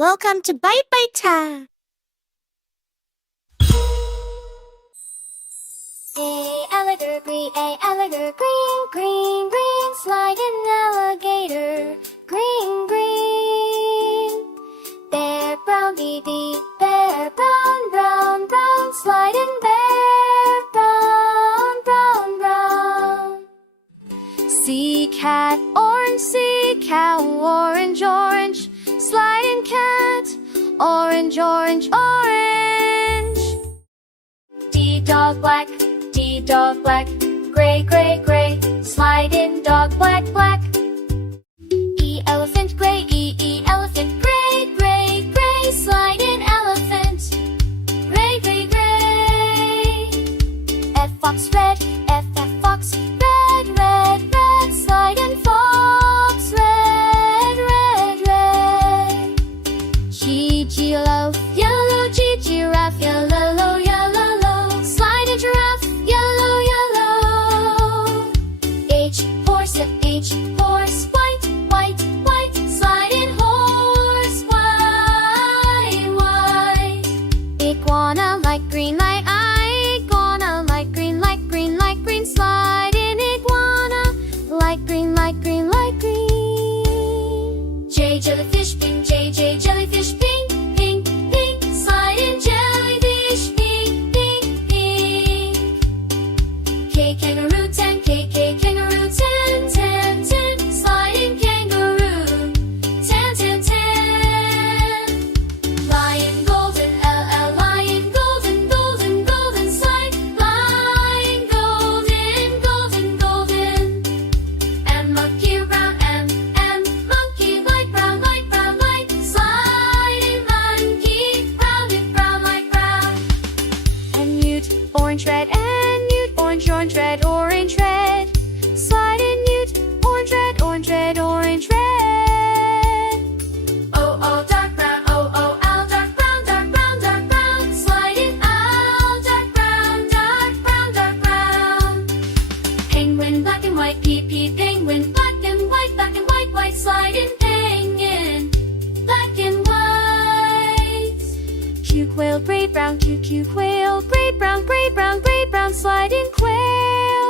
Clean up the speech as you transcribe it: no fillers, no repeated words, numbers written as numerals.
Welcome to Bite Bite Time. Alligator green, alligator green, green, green, sliding alligator, green, green. Bear brown, dee dee, bear brown, brown, brown, sliding bear brown, brown, brown. Sea cat, orange sea cow, orange, orange, sliding cat, orange, orange, orange. D-dog black, D-dog black, gray, gray, gray, sliding dog black, black. E-elephant gray, E-elephant gray, gray, gray, sliding elephant, gray, gray, gray. F-fox red, F-fox red, red, red, sliding fox, red, red, red. G-giraffe, yellow, G-giraffe, yellow, yellow, sliding giraffe, yellow, yellow. H-horse, H-horse, white, white, white, sliding horse, white, white. Iguana, light green, light eye, iguana, light green, light green, light green, sliding iguana, light green, light green, light green. J, jellyfish, pink, J, jellyfish, pink, pink, pink, sliding jellyfish, pink, pink, pink. K, kangaroo, ten, K, kangaroo, ten, ten, ten, sliding kangaroo, ten, ten, ten. Lion, golden, L, lion, golden, golden, golden, slide, lion, golden, golden, golden. M, monkey, brown, M, monkey, light brown, sliding monkey, brown, light brown. And newt, orange, red, and newt, orange, orange, red, orange, red, sliding newt, orange, red, orange, red, orange, red. O, dark brown, O, owl, dark brown, dark brown, dark brown, sliding owl, dark brown, dark brown, dark brown. Penguin, black and white, P, penguin, black and white, white, sliding penguin, black and white. Q, quail, gray, brown, Q, quail, gray, brown, sliding quail,